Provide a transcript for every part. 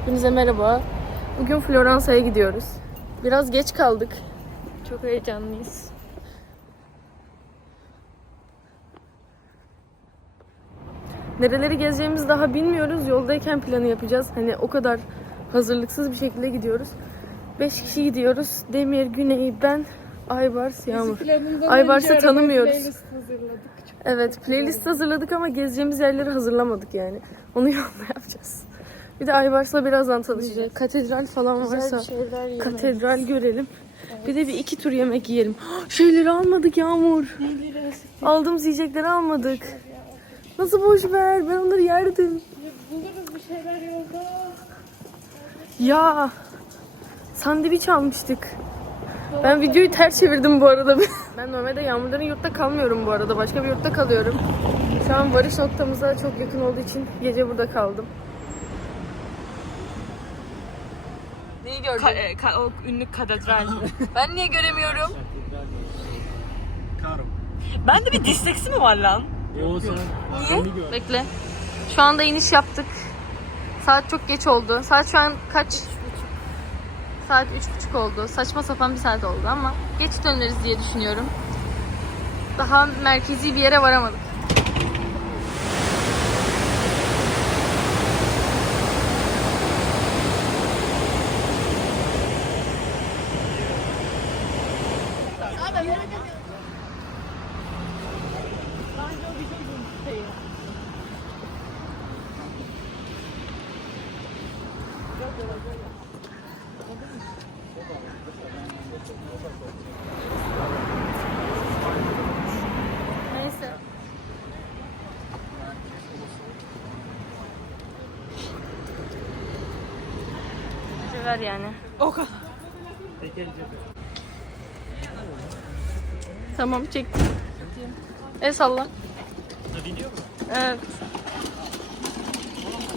Hepinize merhaba. Bugün Floransa'ya gidiyoruz. Biraz geç kaldık. Çok heyecanlıyız. Nereleri gezeceğimizi daha bilmiyoruz. Yoldayken planı yapacağız. Hani o kadar hazırlıksız bir şekilde gidiyoruz. 5 kişi gidiyoruz. Demir, Güney, ben, Aybars, Yağmur. Aybars'ı tanımıyoruz. Evet, playlist hazırladık ama gezeceğimiz yerleri hazırlamadık yani. Onu yolda yapacağız. Bir de Aybars'la birazdan tanışacağız. Katedral falan varsa katedral görelim. Bir de bir iki tur yemek yiyelim. Şeyleri almadık Yağmur. Aldığımız yiyecekleri almadık. Nasıl boş ver? Ben onları yerdim. Buluruz bir şeyler yolda. Ya sandviç almıştık. Ben videoyu ters çevirdim bu arada. ben normalde Yağmurların yurtta kalmıyorum bu arada. Başka bir yurtta kalıyorum. Şu an varış noktamıza çok yakın olduğu için gece burada kaldım. Neyi gördün? Ka- e, ka- o ünlü katedral. ben niye göremiyorum? Karo. Bende bir disleksi mi var lan? O sen Niye? Bekle. Şu anda iniş yaptık. Saat çok geç oldu. Saat şu an kaç? Saat üç buçuk oldu. Saçma sapan bir saat oldu ama geç döneriz diye düşünüyorum. Daha merkezi bir yere varamadık. Neyse. Sever yani. O kadar. Tamam çektim. El salla. Video mu? Evet.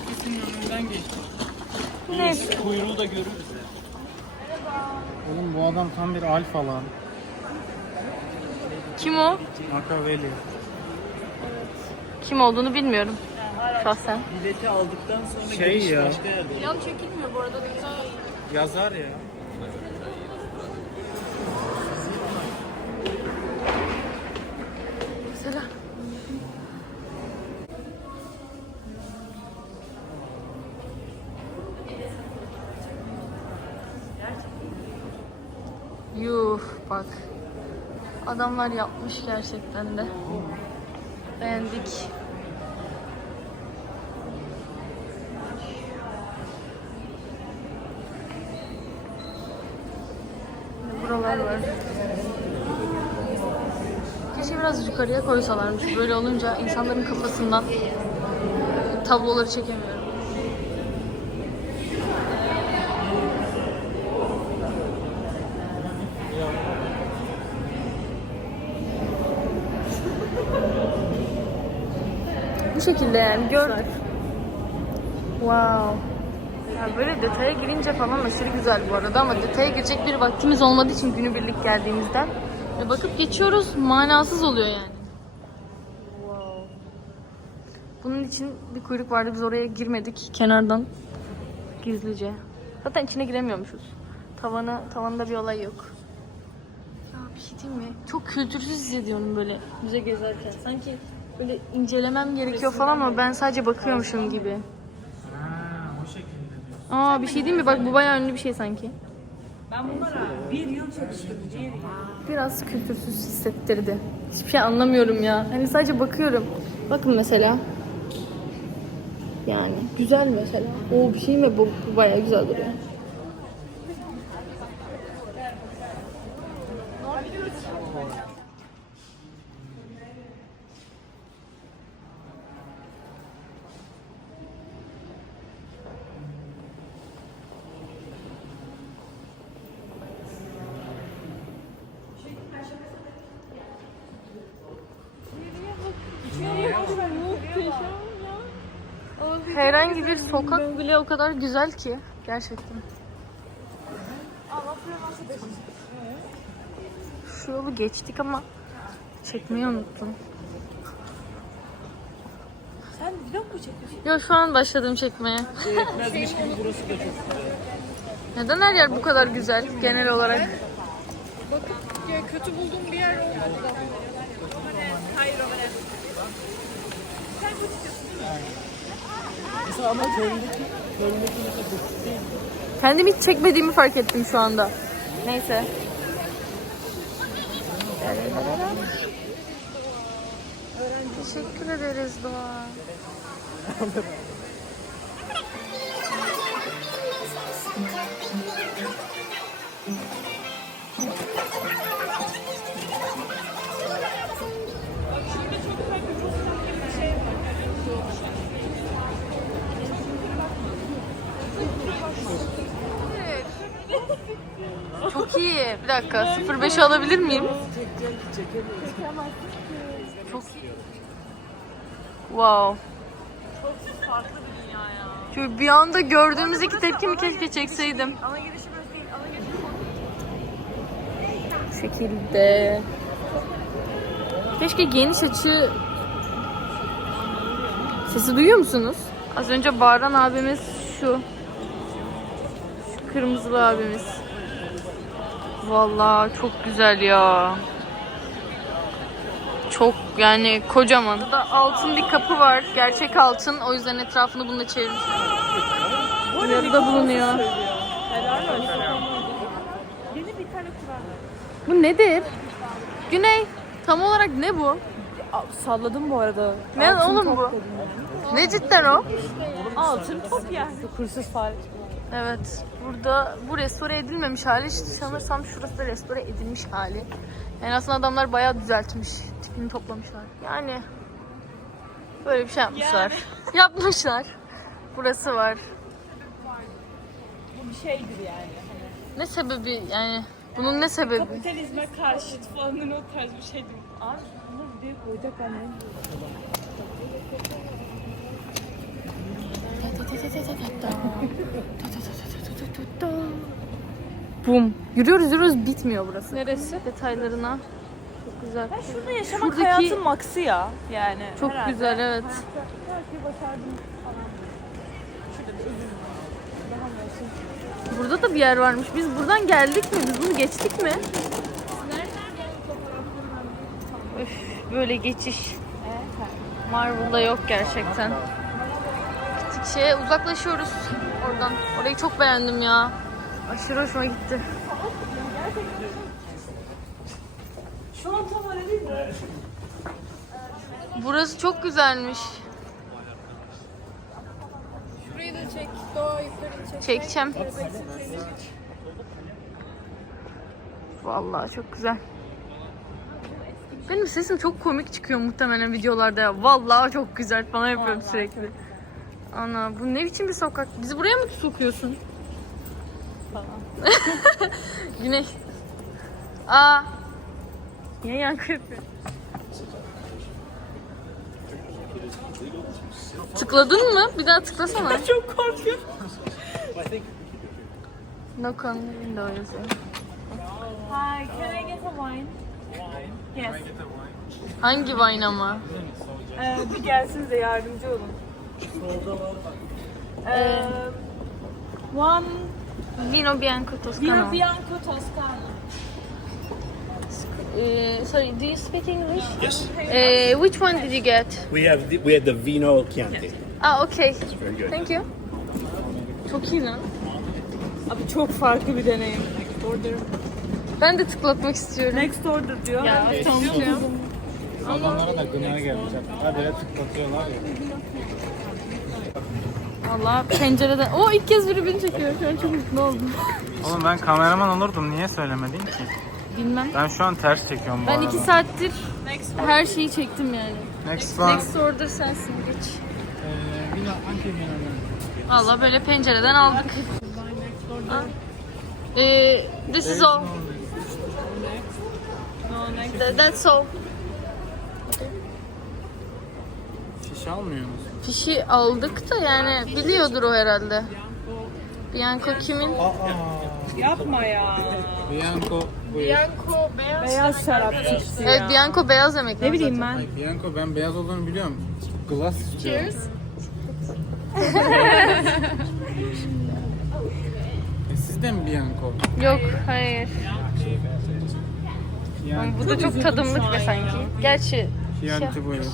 Kesin önünden geçti. Ne? Kuyruğu da görürüz. Oğlum bu adam tam bir alfa lan. Kim o? Machiavelli. Kim olduğunu bilmiyorum. Şahsen. Bileti aldıktan sonra şey ya. başka yerde. Yan çekilmiyor bu arada güzel. Yazar ya. Mesela. Yuh bak. Adamlar yapmış gerçekten de. Beğendik. Buralar var. Keşke biraz yukarıya koysalarmış. Böyle olunca insanların kafasından e, tabloları çekemiyorum. Bu şekilde yani gör. Wow. Ya böyle detaya girince falan aşırı güzel bu arada ama detaya girecek bir vaktimiz olmadığı için günübirlik geldiğimizden e, bakıp geçiyoruz manasız oluyor yani. Wow. Bunun için bir kuyruk vardı biz oraya girmedik kenardan gizlice. Zaten içine giremiyormuşuz. Tavanı, tavanda bir olay yok. Ya bir şey diyeyim mi? Çok kültürsüz hissediyorum böyle müze gezerken. Sanki böyle incelemem gerekiyor falan ama ben sadece bakıyormuşum gibi. Ha, o şekilde diyorsun. Aa bir şey değil mi? Bak bu bayağı ünlü bir şey sanki. Ben bunlara bir yıl çalıştım. Bir yıl. Biraz kültürsüz hissettirdi. Hiçbir şey anlamıyorum ya. Hani sadece bakıyorum. Bakın mesela. Yani güzel mesela. O bir şey mi bu? Bu bayağı güzel duruyor. Herhangi bir sokak bile o kadar güzel ki. Gerçekten. Şu yolu geçtik ama çekmeyi unuttum. Sen vlog mu çekiyorsun? Yo şu an başladım çekmeye. Yetmezmiş gibi burası da çok Neden her yer bu kadar güzel genel olarak? Ya kötü bulduğum bir yer olmadı da. Hayır o. Sen kötü istiyorsun değil mi? Mesela ama Köln'deki, Köln'deki mesela butik değil. Kendimi hiç çekmediğimi fark ettim şu anda. Neyse. Teşekkür ederiz Doğa. iyi. Bir dakika. 05'i alabilir miyim? Çok Wow. Çok farklı bir dünya ya. Şu bir anda gördüğümüz iki tepkimi keşke çekseydim. Ana girişi burası değil. Ana girişi şekilde. Keşke geniş açı... Sesi duyuyor musunuz? Az önce bağıran abimiz şu. Şu kırmızılı abimiz. Vallahi çok güzel ya. Çok yani kocaman. Burada altın bir kapı var. Gerçek altın. O yüzden etrafını bununla çevirmişler. Yarıda bulunuyor. Yeni bir tane. Bu nedir? Güney. Tam olarak ne bu? Salladım bu arada. Ne Altın oğlum top bu? dedim. Ne cidden o? Altın top yani. Hırsız fare. Evet. Burada bu restore edilmemiş hali. İşte sanırsam şurası da restore edilmiş hali. Yani aslında adamlar bayağı düzeltmiş. Tipini toplamışlar. Yani böyle bir şey yapmışlar. Yapmışlar. Burası var. Bu bir şeydir yani. Ne sebebi yani? Bunun ne sebebi? Kapitalizme karşıt falan o tarz bir şeydir. Abi bunu videoya koyacaklar ne? Bum. Yürüyoruz yürüyoruz bitmiyor burası. Neresi? Detaylarına. Çok güzel. Şurada yaşamak Şuradaki- hayatın maksı ya. Yani Çok herhalde. güzel evet. Burada da bir yer varmış. Biz buradan geldik mi? Biz bunu geçtik mi? Öf, böyle geçiş. Marvel'da yok gerçekten. Şeye uzaklaşıyoruz oradan. Orayı çok beğendim ya. Aşırı hoşuma gitti. Şu an tam öyle değil mi? Burası çok güzelmiş. Burayı da çek. Doğa yukarı çek. Çekeceğim. Vallahi çok güzel. Benim sesim çok komik çıkıyor muhtemelen videolarda ya. Vallahi çok güzel falan yapıyorum sürekli. Ana bu ne biçim bir sokak? Bizi buraya mı sokuyorsun? Falan. Güneş. Aa. Niye yankı yapıyor? Tıkladın mı? Bir daha tıklasana. Çok korkuyorum. Knock on the window yazıyor. Hi, can I get a wine? Yes. Hangi wine ama? Ee, bir gelsiniz de yardımcı olun. One Vino Bianco Toscano. Vino Bianco Toscano. Uh, sorry, do you speak English? Yes. Uh, which one did you get? We have the, we have the Vino Chianti. Ah, okay. Very good. Thank you. Çok iyi lan. Abi çok farklı bir deneyim. Next order. Ben de tıklatmak istiyorum. Next order diyor. Ya, tamam. Adamlara da gına gelecek. Habire tıklatıyorlar ya. Allah pencereden. O ilk kez biri beni çekiyor. Şu an çok mutlu oldum. Oğlum ben kameraman olurdum. Niye söylemedin ki? Bilmem. Ben şu an ters çekiyorum bu Ben arada. iki saattir her şeyi çektim yani. Next one. Next order sensin geç. Ee. Valla böyle pencereden aldık. Ah. Ee, this is all. Th- That's all. Şişe almıyor musun? Fişi aldık da yani biliyordur o herhalde. Bianco kimin? Aa. Yapma ya. Bianco bu. Bianco beyaz. Beyaz şarap çıktı ya. Evet Bianco beyaz demek. Ne bileyim ben. Bianco ben beyaz olduğunu biliyorum. Glass istiyorum. Cheers. E, siz de mi Bianco? Yok, hayır. Yani Bu da çok tadımlık be sanki. Gerçi Chianti buyurun.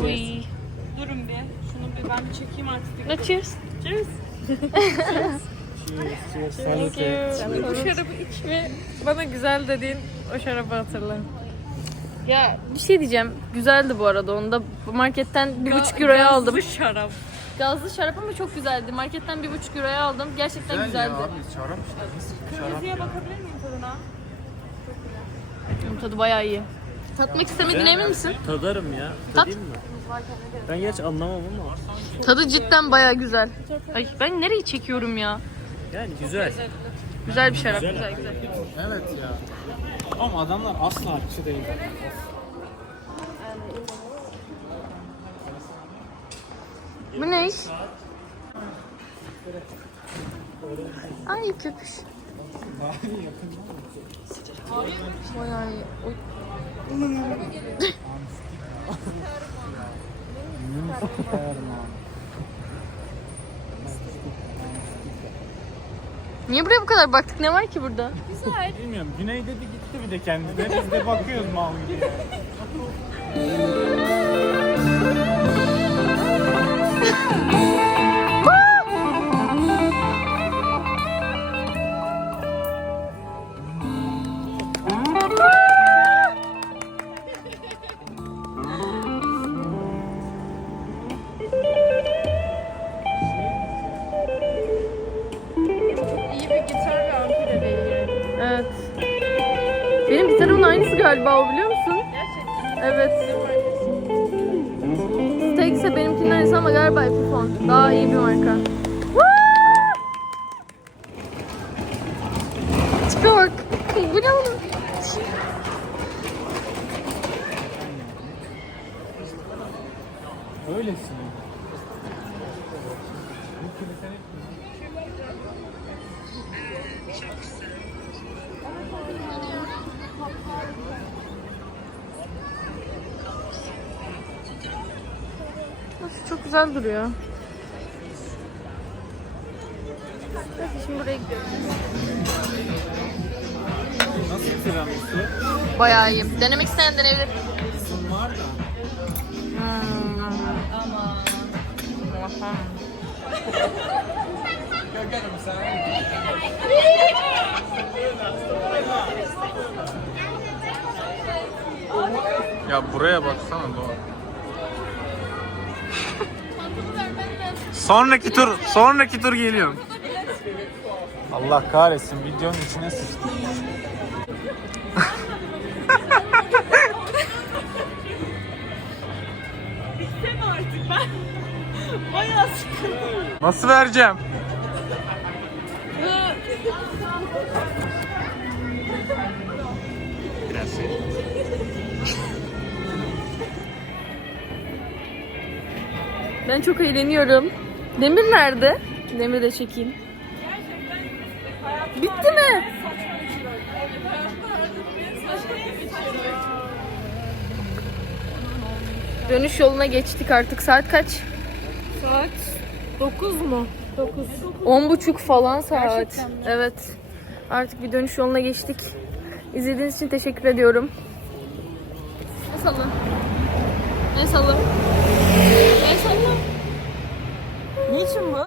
Uy. Durun bir. Şunu bir ben bir çekeyim artık. Ne cheers. Cheers. Cheers, cheers. Thank you. Bu şarabı iç ve bana güzel dediğin o şarabı hatırla. Ya bir şey diyeceğim. Güzeldi bu arada. Onu da marketten bir buçuk euroya aldım. Bu şarap. Gazlı şarap ama çok güzeldi. Marketten bir buçuk euroya aldım. Gerçekten Güzel güzeldi. ya abi şarap işte. Şarap. Kırmızıya bakabilir miyim tadına? Bunun Tadı bayağı iyi. Tatmak istemediğine emin misin? Tadarım ya. Tat. Tadayım mı? Ben geç anlamam ama. Tadı cidden bayağı güzel. Ay ben nereyi çekiyorum ya? Yani güzel. Güzel bir şarap. Güzel güzel. Evet ya. Ama adamlar asla açık değil. Bu ne iş? Ay köpüş. Bayağı iyi. Oy. Niye buraya bu kadar baktık? Ne var ki burada? Bilmiyorum. Güney dedi gitti bir de kendine. Biz de bakıyoruz mal gibi. ya. Benim gitarımın aynısı galiba o biliyor musun? Gerçekten. Evet. Steg ise benimkinin aynısı ama galiba Epiphone. Daha iyi bir marka. Tipe bak. Bu ne oğlum? Öylesin. Nasıl çok güzel duruyor. Neyse şimdi buraya gidiyoruz. Nasıl tiramisu? Bayağı iyi. Denemek isteyen deneyebilir. Var da. Ya buraya baksana Doğa. sonraki tur, sonraki tur geliyorum. Allah kahretsin videonun içine sıçtım. Deme artık ben. Bayağı sıkıldım. Nasıl vereceğim? Ben çok eğleniyorum. Demir nerede? Demir de çekeyim. Bitti mi? Dönüş yoluna geçtik artık. Saat kaç? Saat 9 mu? 9. On buçuk falan saat. Evet. Artık bir dönüş yoluna geçtik. İzlediğiniz için teşekkür ediyorum. Ne salın? Ne salın? Ne salın? Niçin bu?